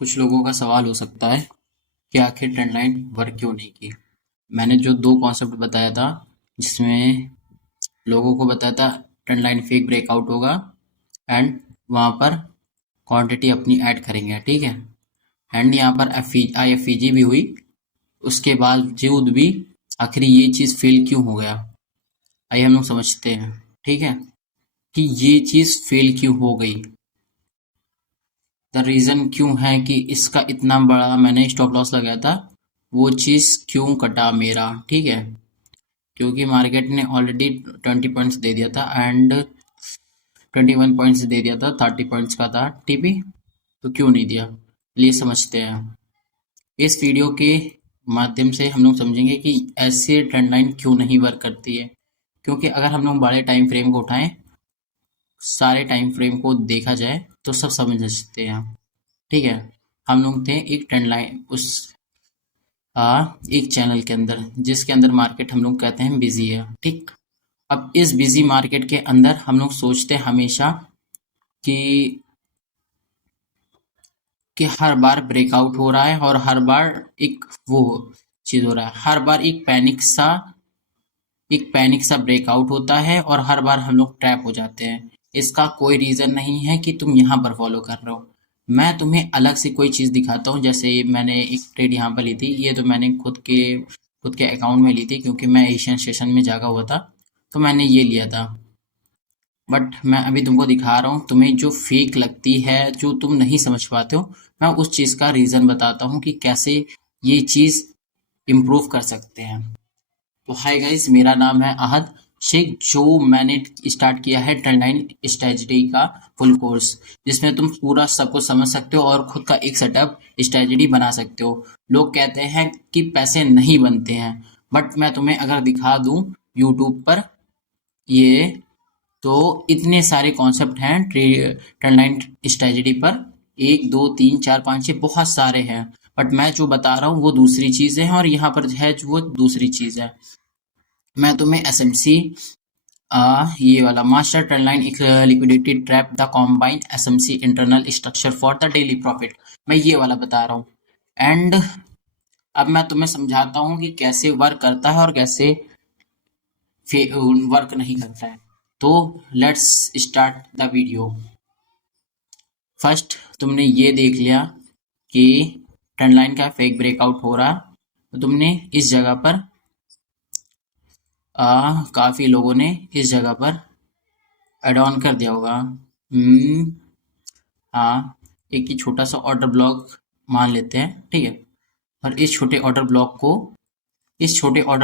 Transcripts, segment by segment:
कुछ लोगों का सवाल हो सकता है कि आखिर ट्रेंड लाइन वर्क क्यों नहीं की। मैंने जो दो कॉन्सेप्ट बताया था, जिसमें लोगों को बताया था ट्रेंड लाइन फेक ब्रेकआउट होगा एंड वहाँ पर क्वांटिटी अपनी ऐड करेंगे, ठीक है। एंड यहाँ पर आई एफ भी हुई, उसके बावजूद भी आखिर ये चीज़ फेल क्यों हो गया। आइए हम लोग समझते हैं, ठीक है, कि ये चीज़ फेल क्यों हो गई। द रीज़न क्यों है कि इसका इतना बड़ा मैंने स्टॉप लॉस लगाया था, वो चीज़ क्यों कटा मेरा, ठीक है। क्योंकि मार्केट ने ऑलरेडी 20 पॉइंट्स दे दिया था एंड 21 पॉइंट्स दे दिया था, 30 पॉइंट्स का था टीपी, तो क्यों नहीं दिया। लिए समझते हैं। इस वीडियो के माध्यम से हम लोग समझेंगे कि ऐसे ट्रेंड लाइन क्यों नहीं वर्क करती है। क्योंकि अगर हम लोग बड़े टाइम फ्रेम को उठाएं, सारे टाइम फ्रेम को देखा जाए तो सब समझ सकते हैं, ठीक है। हम लोग थे एक ट्रेंड लाइन एक चैनल के अंदर, जिसके अंदर मार्केट हम लोग कहते हैं बिजी है, ठीक। अब इस बिजी मार्केट के अंदर हम लोग सोचते हैं हमेशा कि हर बार ब्रेकआउट हो रहा है और हर बार एक वो चीज हो रहा है, हर बार एक पैनिक सा ब्रेकआउट होता है और हर बार हम लोग ट्रैप हो जाते हैं। इसका कोई रीजन नहीं है कि तुम यहाँ पर फॉलो कर रहे हो। मैं तुम्हें अलग से कोई चीज दिखाता हूँ। जैसे मैंने एक ट्रेड यहाँ पर ली थी, ये तो मैंने खुद के अकाउंट में ली थी, क्योंकि मैं एशियन सेशन में जागा हुआ था, तो मैंने ये लिया था। बट मैं अभी तुमको दिखा रहा हूँ, तुम्हें जो फेक लगती है, जो तुम नहीं समझ पाते हो, मैं उस चीज का रीजन बताता हूँ कि कैसे ये चीज इम्प्रूव कर सकते हैं। तो हाय गाइस, मेरा नाम है अहद शेख। जो मैंने स्टार्ट किया है ट्रेंड लाइन स्ट्रेटजी का फुल कोर्स, जिसमें तुम पूरा सब कुछ समझ सकते हो और खुद का एक सेटअप स्ट्रेटजी बना सकते हो। लोग कहते हैं कि पैसे नहीं बनते हैं, बट मैं तुम्हें अगर दिखा दूं यूट्यूब पर ये, तो इतने सारे कॉन्सेप्ट हैं ट्रेंड लाइन स्ट्रेटजी पर, एक दो तीन चार पाँच छः बहुत सारे हैं। बट मैं जो बता रहा हूँ वो दूसरी चीज़ है और यहाँ पर है जो वो दूसरी चीज़ है। मैं तुम्हें एसएमसी ये वाला master trend line liquidity trap the combine SMC internal structure for the daily profit, मैं ये वाला बता रहा हूँ। एंड अब मैं तुम्हें समझाता हूँ कि कैसे वर्क करता है और कैसे वर्क नहीं करता है। तो let's start the video. First तुमने ये देख लिया कि ट्रेंड लाइन का फेक ब्रेकआउट हो रहा, तो तुमने इस जगह पर काफी लोगों ने इस जगह पर एड ऑन कर दिया होगा। हाँ, एक ही छोटा सा ऑर्डर ब्लॉक मान लेते हैं, ठीक है। और इस छोटे ऑर्डर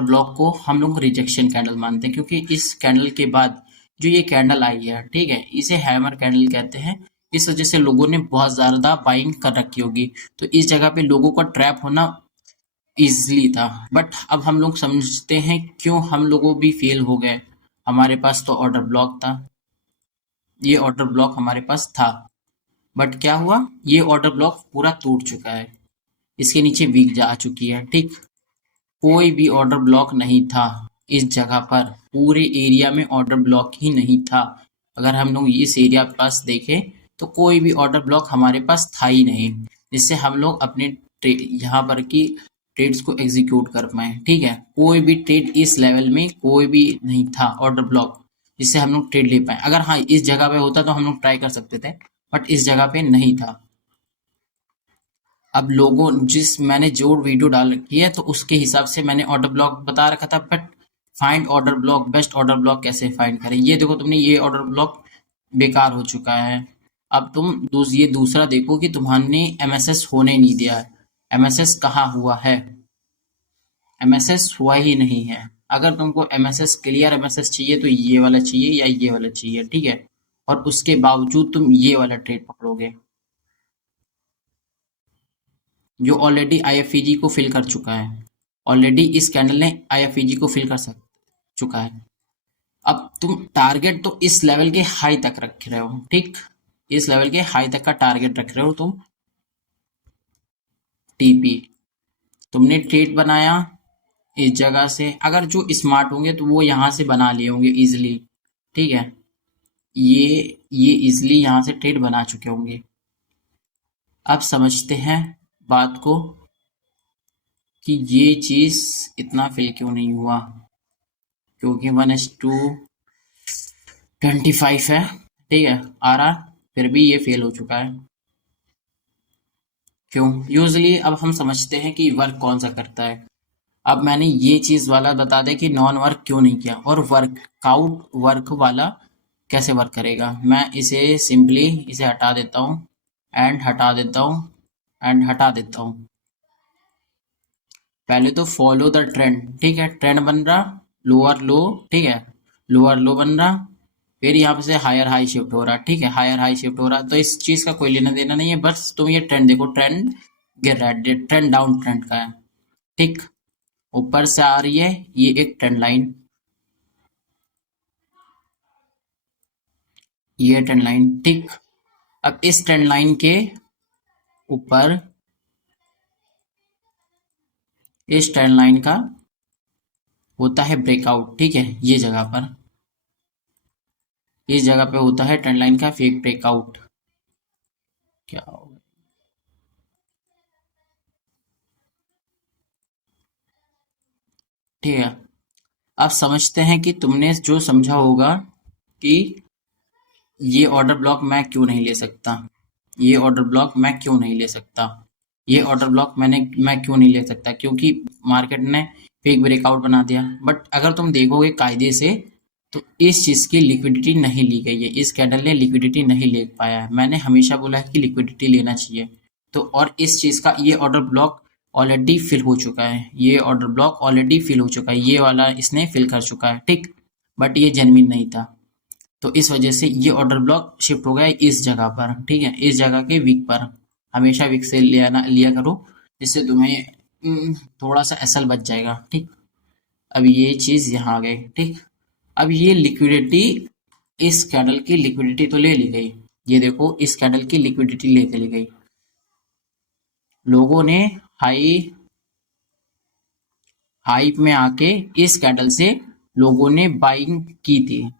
ब्लॉक को हम लोग रिजेक्शन कैंडल मानते हैं, क्योंकि इस कैंडल के बाद जो ये कैंडल आई है, ठीक है, इसे हैमर कैंडल कहते हैं। इस वजह से लोगों ने बहुत ज्यादा बाइंग कर रखी होगी, तो इस जगह पे लोगों का ट्रैप होना इजली था। बट अब हम लोग समझते हैं क्यों हम लोगों भी फेल हो गए। हमारे पास तो ऑर्डर ब्लॉक था, ये ऑर्डर ब्लॉक हमारे पास था, बट क्या हुआ, ये ऑर्डर ब्लॉक पूरा टूट चुका है, इसके नीचे वीक जा चुकी है, ठीक। कोई भी ऑर्डर ब्लॉक नहीं था इस जगह पर, पूरे एरिया में ऑर्डर ब्लॉक ही नहीं था। अगर हम लोग इस एरिया के पास देखें तो कोई भी ऑर्डर ब्लॉक हमारे पास था ही नहीं, जिससे हम लोग अपने यहाँ पर की ट्रेड्स को एग्जीक्यूट कर पाए, ठीक है। कोई भी ट्रेड इस लेवल में कोई भी नहीं था ऑर्डर ब्लॉक, जिससे हम लोग ट्रेड ले पाए। अगर हाँ इस जगह पे होता तो हम लोग ट्राई कर सकते थे, बट इस जगह पे नहीं था। अब लोगों मैंने जो वीडियो डाल रखी है तो उसके हिसाब से मैंने ऑर्डर ब्लॉक बता रखा था, but find order block, best order block कैसे फाइंड करें, ये देखो तुमने ये ऑर्डर ब्लॉक बेकार हो चुका है। अब तुम ये दूसरा देखो कि तुम्हारे एमएसएस होने नहीं दिया है। एमएसएस कहाँ हुआ है, एमएसएस हुआ ही नहीं है। अगर तुमको एमएसएस क्लियर एमएसएस चाहिए तो ये वाला चाहिए या ये वाला चाहिए, ठीक है। और उसके बावजूद तुम ये वाला ट्रेड पकड़ोगे, जो ऑलरेडी आईएफईजी को फिल कर चुका है। ऑलरेडी इस कैंडल ने आईएफईजी को फिल कर चुका है। अब तुम टारगेट तो इस लेवल के हाई तक रख रहे हो, ठीक। इस लेवल के हाई तक का टारगेट रख रहे हो तुम। टीपी तुमने ट्रेड बनाया इस जगह से, अगर जो स्मार्ट होंगे तो वो यहाँ से बना लिए होंगे इजिली, ठीक है। ये इजिली यहाँ से ट्रेड बना चुके होंगे। अब समझते हैं बात को कि ये चीज इतना फेल क्यों नहीं हुआ, क्योंकि 1:25 है, ठीक है, आ रहा, फिर भी ये फेल हो चुका है। क्यों? यूजली अब हम समझते हैं कि वर्क कौन सा करता है। अब मैंने ये चीज वाला बता दिया कि नॉन वर्क क्यों नहीं किया, और वर्कआउट वर्क वाला कैसे वर्क करेगा। मैं इसे सिंपली इसे हटा देता हूँ, एंड हटा देता हूँ, एंड हटा देता हूँ। पहले तो फॉलो द ट्रेंड, ठीक है, ट्रेंड बन रहा, लोअर लो, ठीक है, लोअर लो बन रहा, फिर यहाँ पे से हायर हाई शिफ्ट हो रहा, ठीक है, हायर हाई शिफ्ट हो रहा, तो इस चीज का कोई लेना देना नहीं है, बस तुम ये ट्रेंड देखो, ट्रेंड गिर रहा है, ट्रेंड डाउन ट्रेंड का है, ठीक, ऊपर से आ रही है ये एक ट्रेंड लाइन, ये ट्रेंड लाइन, ठीक। अब इस ट्रेंड लाइन के ऊपर इस ट्रेंड लाइन का होता है ब्रेकआउट, ठीक है, ये जगह पर, इस जगह पे होता है ट्रेंड लाइन का फेक ब्रेकआउट। क्या होगा? ठीक है, अब समझते हैं कि तुमने जो समझा होगा कि ये ऑर्डर ब्लॉक मैं क्यों नहीं ले सकता, ये ऑर्डर ब्लॉक मैं क्यों नहीं ले सकता, ये ऑर्डर ब्लॉक मैं क्यों नहीं ले सकता, क्योंकि मार्केट ने फेक ब्रेकआउट बना दिया। बट अगर तुम देखोगे कायदे से, तो इस चीज की लिक्विडिटी नहीं ली गई है, इस कैंडल ने लिक्विडिटी नहीं ले पाया है। मैंने हमेशा बोला है कि लिक्विडिटी लेना चाहिए, तो और इस चीज का ये ऑर्डर ब्लॉक ऑलरेडी फिल हो चुका है, ये ऑर्डर ब्लॉक ऑलरेडी फिल हो चुका है, ये वाला इसने फिल कर चुका है, ठीक, बट ये जेन्युइन नहीं था, तो इस वजह से ये ऑर्डर ब्लॉक शिफ्ट हो गया है इस जगह पर, ठीक है, इस जगह के वीक पर। हमेशा वीक से लिया करो, जिससे तुम्हें थोड़ा सा एसएल बच जाएगा, ठीक। अब ये चीज यहाँ आ गई, ठीक। अब ये लिक्विडिटी, इस कैंडल की लिक्विडिटी तो ले ली गई, ये देखो इस कैंडल की लिक्विडिटी ले ली गई, लोगों ने हाई हाइप में आके इस कैंडल से लोगों ने बाइंग की थी,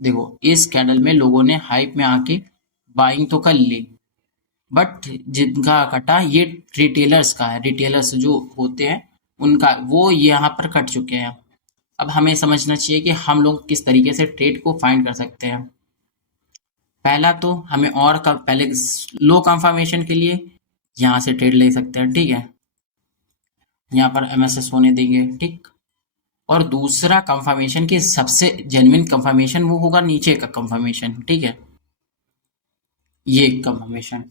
देखो इस कैंडल में लोगों ने हाइप में आके बाइंग तो कर ली, बट जिनका कटा ये रिटेलर्स का है, रिटेलर्स जो होते हैं उनका, वो यहाँ पर कट चुके हैं। अब हमें समझना चाहिए कि हम लोग किस तरीके से ट्रेड को फाइंड कर सकते हैं। पहला तो हमें और का पहले लो कंफर्मेशन के लिए यहाँ से ट्रेड ले सकते हैं, ठीक है, यहाँ पर एमएसएस होने देंगे, ठीक। और दूसरा कंफर्मेशन की सबसे जेन्युइन कंफर्मेशन वो होगा नीचे का कंफर्मेशन, ठीक है, ये कंफर्मेशन,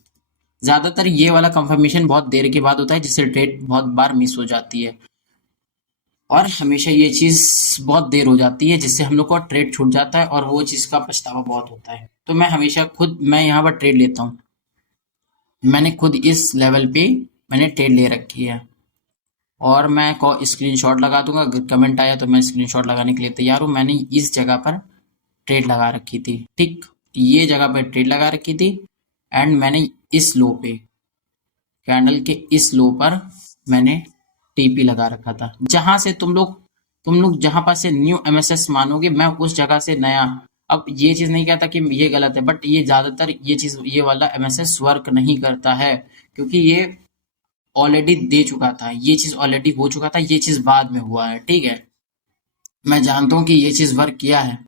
ज्यादातर ये वाला कंफर्मेशन बहुत देर के बाद होता है, जिससे ट्रेड बहुत बार मिस हो जाती है, और हमेशा ये चीज बहुत देर हो जाती है, जिससे हम लोग का ट्रेड छूट जाता है और वो चीज का पछतावा बहुत होता है। तो मैं हमेशा खुद मैं यहाँ पर ट्रेड लेता हूँ, मैंने खुद इस लेवल पे मैंने ट्रेड ले रखी है, और मैं स्क्रीनशॉट लगा दूंगा, अगर कमेंट आया तो मैं स्क्रीनशॉट लगाने के लिए तैयार हूँ। मैंने इस जगह पर ट्रेड लगा रखी थी, ठीक, ये जगह पर ट्रेड लगा रखी थी, एंड मैंने इस लो पे, कैंडल के इस लो पर मैंने टीपी लगा रखा था, जहां से तुम लोग जहां पर से न्यू एमएसएस मानोगे, मैं उस जगह से नया। अब ये चीज नहीं कहता कि ये गलत है, बट ये ज्यादातर ये चीज ये वाला एमएसएस वर्क नहीं करता है, क्योंकि ये ऑलरेडी दे चुका था, ये चीज ऑलरेडी हो चुका था, ये चीज बाद में हुआ है, ठीक है। मैं जानता हूँ कि ये चीज वर्क किया है,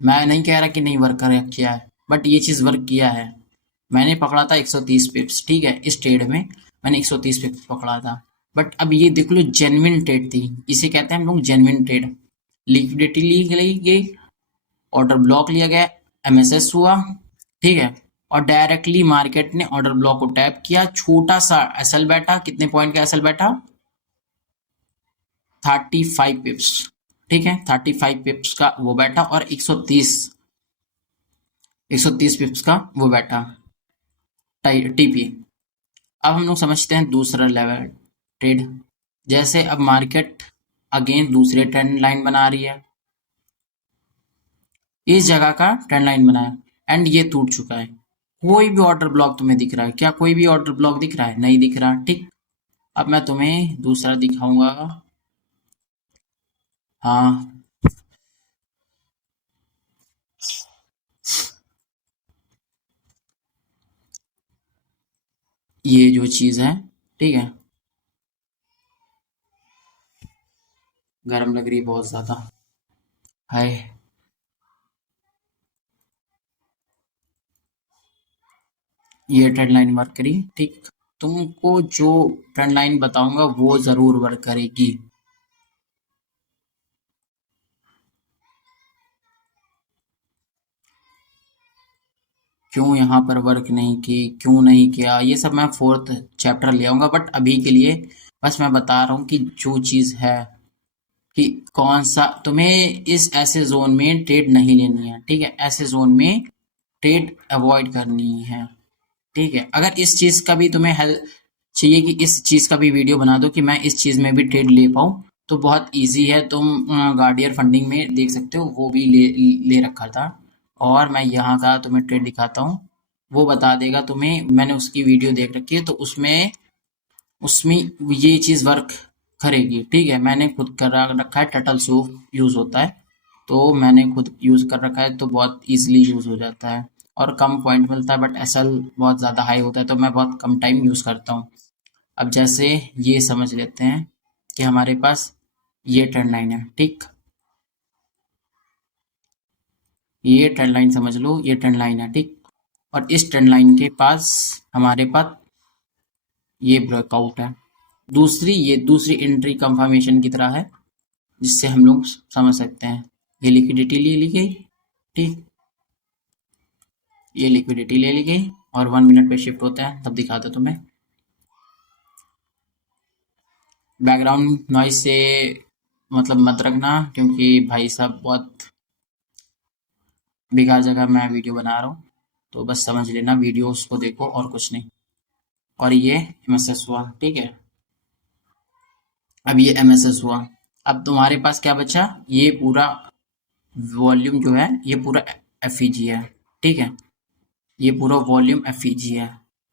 मैं नहीं कह रहा कि नहीं वर्क कर किया है, बट ये चीज वर्क किया है। मैंने पकड़ा था 130 पिप्स, ठीक है, इस ट्रेड में मैंने 130 पिप्स पकड़ा था, बट अब ये देख लो जेन्युइन ट्रेड थी, इसे कहते हैं हम लोग जेन्युइन ट्रेड। लिक्विडिटी ली गई, ऑर्डर ब्लॉक लिया गया, एमएसएस हुआ, ठीक है, और डायरेक्टली मार्केट ने ऑर्डर ब्लॉक को टैप किया, छोटा सा एसएल बैठा, कितने पॉइंट का एसएल बैठा, 35 पिप्स, ठीक है, 35 पिप्स का वो बैठा, और 130 पिप्स का वो बैठा टीपी। अब हम लोग समझते हैं दूसरा लेवल ट्रेड, जैसे अब मार्केट अगेन दूसरे ट्रेंड लाइन बना रही है, इस जगह का ट्रेंड लाइन बनाया, एंड ये टूट चुका है। कोई भी ऑर्डर ब्लॉक तुम्हें दिख रहा है क्या? कोई भी ऑर्डर ब्लॉक दिख रहा है? नहीं दिख रहा, ठीक। अब मैं तुम्हें दूसरा दिखाऊंगा, हाँ, ये जो चीज है, ठीक है, गर्म लग रही है बहुत ज्यादा। हाय। ये ट्रेंड लाइन वर्क करी, ठीक। तुमको जो ट्रेंड लाइन बताऊंगा वो जरूर वर्क करेगी। क्यों यहाँ पर वर्क नहीं की, क्यों नहीं किया, ये सब मैं फोर्थ चैप्टर ले आऊंगा, बट अभी के लिए बस मैं बता रहा हूँ कि जो चीज़ है कि कौन सा तुम्हें इस ऐसे जोन में ट्रेड नहीं लेनी है, ठीक है, ऐसे जोन में ट्रेड अवॉइड करनी है, ठीक है। अगर इस चीज़ का भी तुम्हें हेल्प चाहिए कि इस चीज़ का भी वीडियो बना दो कि मैं इस चीज़ में भी ट्रेड ले पाऊँ, तो बहुत इजी है, तुम गार्डियर फंडिंग में देख सकते हो, वो भी ले रखा था। और मैं यहाँ का तुम्हें ट्रेड दिखाता हूँ, वो बता देगा तुम्हें, मैंने उसकी वीडियो देख रखी है, तो उसमें उसमें ये चीज़ वर्क करेगी, ठीक है। मैंने खुद कर रखा है, टर्टल सूप यूज़ होता है, तो मैंने खुद यूज़ कर रखा है, तो बहुत इजीली यूज़ हो जाता है और कम पॉइंट मिलता है, बट एसएल बहुत ज़्यादा हाई होता है, तो मैं बहुत कम टाइम यूज़ करता हूँ। अब जैसे ये समझ लेते हैं कि हमारे पास ये ट्रेंड लाइन है, ठीक, ये ट्रेंड लाइन समझ लो, ये ट्रेंड लाइन है, ठीक। और इस ट्रेंड लाइन के पास हमारे पास ये ब्रेकआउट है, दूसरी, ये दूसरी एंट्री कंफर्मेशन की तरह है, जिससे हम लोग समझ सकते हैं। ये लिक्विडिटी ले ली गई, ठीक, ये लिक्विडिटी ले ली गई, और 1 मिनट पे शिफ्ट होता है, तब दिखाता तुम्हें। बैकग्राउंड नॉइज से मतलब मत रखना, क्योंकि भाई साहब बहुत बेकार जगह मैं वीडियो बना रहा हूँ, तो बस समझ लेना, वीडियोस को देखो और कुछ नहीं। और ये एमएसएस हुआ, ठीक है। अब ये एमएसएस हुआ, अब तुम्हारे पास क्या बचा, ये पूरा वॉल्यूम जो है, ये पूरा एफईजी है, ठीक है, ये पूरा वॉल्यूम एफईजी है,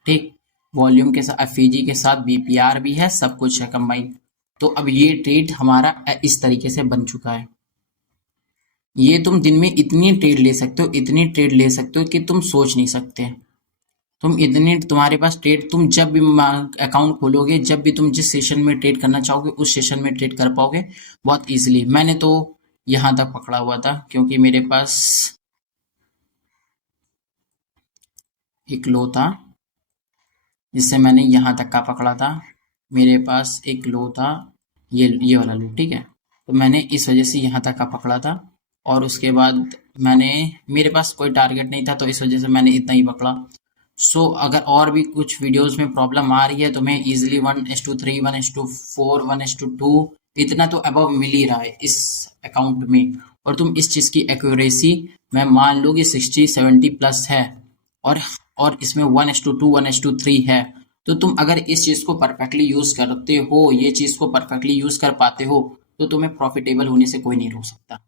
ठीक। वॉल्यूम के साथ एफईजी के साथ बीपीआर भी है, सब कुछ है कंबाइन। तो अब ये ट्रेड हमारा इस तरीके से बन चुका है। ये तुम दिन में इतनी ट्रेड ले सकते हो, इतनी ट्रेड ले सकते हो कि तुम सोच नहीं सकते। तुम इतने, तुम्हारे पास ट्रेड, तुम जब भी अकाउंट खोलोगे, जब भी तुम जिस सेशन में ट्रेड करना चाहोगे उस सेशन में ट्रेड कर पाओगे बहुत इजीली। मैंने तो यहाँ तक पकड़ा हुआ था, क्योंकि मेरे पास एक लो था जिससे मैंने यहाँ तक का पकड़ा था। मेरे पास एक लो था, ये वाला लो, ठीक है। तो मैंने इस वजह से यहाँ तक का पकड़ा था, और उसके बाद मैंने, मेरे पास कोई टारगेट नहीं था, तो इस वजह से मैंने इतना ही पकड़ा। सो अगर और भी कुछ वीडियोस में प्रॉब्लम आ रही है, तो मैं इजिली 1:3, 1:4, 1:2 इतना तो अबव मिल ही रहा है इस अकाउंट में। और तुम इस चीज़ की एक्यूरेसी, मैं मान लो कि 60-70 प्लस है, और और इसमें 1:2, 1:3 है, तो तुम अगर इस चीज़ को परफेक्टली यूज़ करते हो, ये चीज़ को परफेक्टली यूज़ कर पाते हो, तो तुम्हें प्रॉफिटेबल होने से कोई नहीं रोक सकता।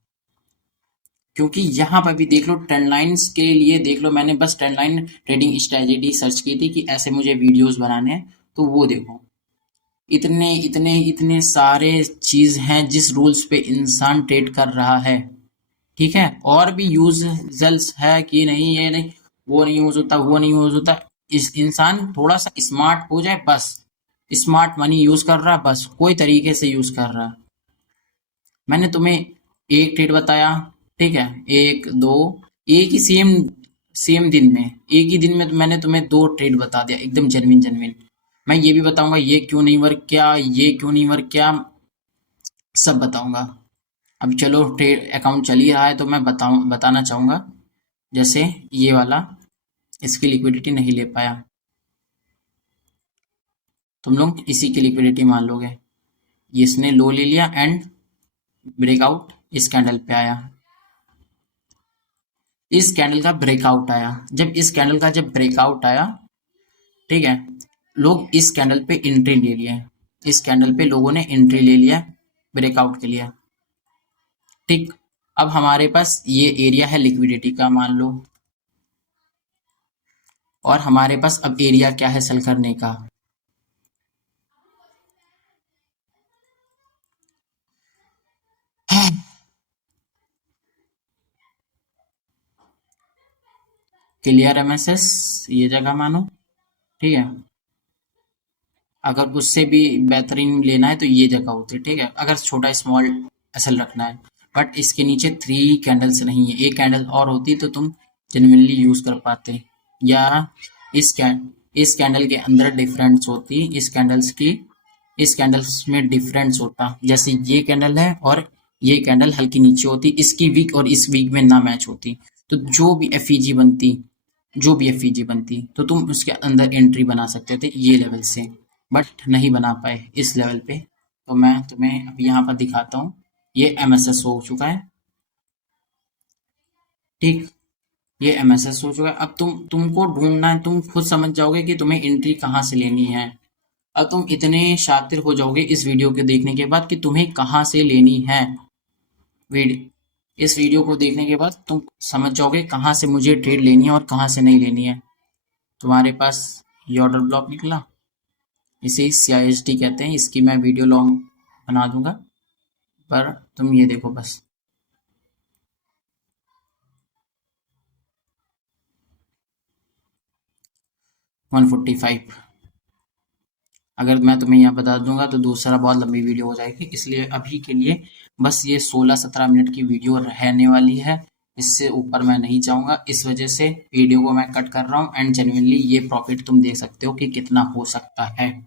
क्योंकि यहाँ पर भी देख लो, ट्रेंड लाइंस के लिए देख लो, मैंने बस trend line trading strategy search की थी कि ऐसे मुझे वीडियोस बनाने हैं, तो वो देखो, इतने इतने इतने सारे चीज हैं जिस रूल्स पे इंसान ट्रेड कर रहा है, ठीक है। और भी यूजल्स है कि नहीं, ये नहीं, वो नहीं यूज होता, वो नहीं यूज होता। इस इंसान थोड़ा सा स्मार्ट हो जाए बस, स्मार्ट मनी यूज कर रहा है बस, कोई तरीके से यूज कर रहा है। मैंने तुम्हें एक ट्रेड बताया, ठीक है, एक दो, एक ही सेम सेम दिन में, एक ही दिन में तो मैंने तुम्हें दो ट्रेड बता दिया, एकदम जेन्युइन जेन्युइन। मैं ये भी बताऊंगा ये क्यों नहीं वर्क किया, ये क्यों नहीं वर्क किया, सब बताऊंगा। अब चलो, ट्रेड अकाउंट चल ही रहा है, तो मैं बताना चाहूंगा। जैसे ये वाला, इसकी लिक्विडिटी नहीं ले पाया, तुम लोग इसी की लिक्विडिटी मान लोगे। इसने लो ले लिया एंड ब्रेकआउट इस कैंडल पे आया, इस कैंडल का ब्रेकआउट आया, जब इस कैंडल का जब ब्रेकआउट आया, ठीक है, लोग इस कैंडल पे एंट्री ले लिए, इस कैंडल पे लोगों ने एंट्री ले लिया ब्रेकआउट के लिए, ठीक। अब हमारे पास ये एरिया है लिक्विडिटी का, मान लो, और हमारे पास अब एरिया क्या है सेल करने का। क्लियर एमएसएस, ये जगह मानो, ठीक है। अगर उससे भी बेहतरीन लेना है तो ये जगह होती है, ठीक है, अगर छोटा स्मॉल एसएल रखना है। बट इसके नीचे 3 कैंडल्स नहीं है, एक कैंडल और होती तो तुम जेन्युइनली यूज कर पाते। या इस कैंड इस कैंडल के अंदर डिफरेंस होती, इस कैंडल्स में डिफरेंस होता, जैसे ये कैंडल है और ये कैंडल हल्की नीचे होती, इसकी वीक और इस वीक में ना मैच होती, तो जो भी एफईजी बनती तो तुम उसके अंदर एंट्री बना सकते थे ये लेवल से, बट नहीं बना पाए इस लेवल पे। तो मैं तुम्हें अब यहाँ पर दिखाता हूँ। ये एमएसएस हो चुका है, ठीक, ये एमएसएस हो चुका है। अब तुमको ढूंढना है, तुम खुद समझ जाओगे कि तुम्हें एंट्री कहाँ से लेनी है। अब तुम इतने शातिर हो जाओगे इस वीडियो के देखने के बाद कि तुम्हें कहाँ से लेनी है। इस वीडियो को देखने के बाद तुम समझ जाओगे कहाँ से मुझे ट्रेड लेनी है और कहाँ से नहीं लेनी है। तुम्हारे पास ये ऑर्डर ब्लॉक निकला, इसे CISD कहते हैं, इसकी मैं वीडियो लॉन्ग बना दूंगा, पर तुम ये देखो बस। 145। अगर मैं तुम्हें यहाँ बता दूंगा तो दूसरा बहुत लंबी वीडियो हो जाएगी, इसलिए अभी के लिए बस ये 16-17 मिनट की वीडियो रहने वाली है। इससे ऊपर मैं नहीं चाहूँगा, इस वजह से वीडियो को मैं कट कर रहा हूँ। एंड जेन्युइनली ये प्रॉफिट तुम देख सकते हो कि कितना हो सकता है।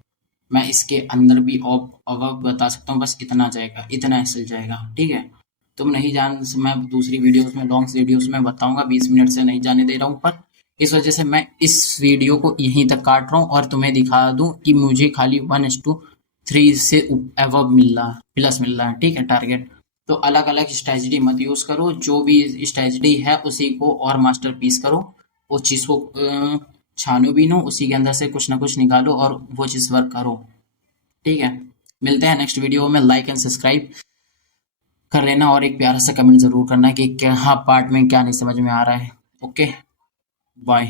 मैं इसके अंदर भी अब बता सकता हूँ, बस इतना जाएगा, इतना एसएल जाएगा, ठीक है। तुम नहीं जान, मैं दूसरी वीडियोस में, लॉन्ग वीडियोस में बताऊंगा, 20 मिनट से नहीं जाने दे रहा हूँ, पर इस वजह से मैं इस वीडियो को यहीं तक काट रहा हूँ और तुम्हें दिखा दूं कि मुझे खाली 1:3 से अबव मिल रहा, प्लस मिल रहा है, ठीक है, टारगेट। तो अलग अलग स्ट्रेटजी मत यूज करो, जो भी स्ट्रेटजी है उसी को और मास्टरपीस करो, उस चीज को छानो बीनो, उसी के अंदर से कुछ ना कुछ निकालो और वो चीज वर्क करो, ठीक है। मिलते हैं नेक्स्ट वीडियो में। लाइक एंड सब्सक्राइब कर लेना और एक प्यारा सा कमेंट जरूर करना कि क्या पार्ट में क्या नहीं समझ में आ रहा है। Okay, bye.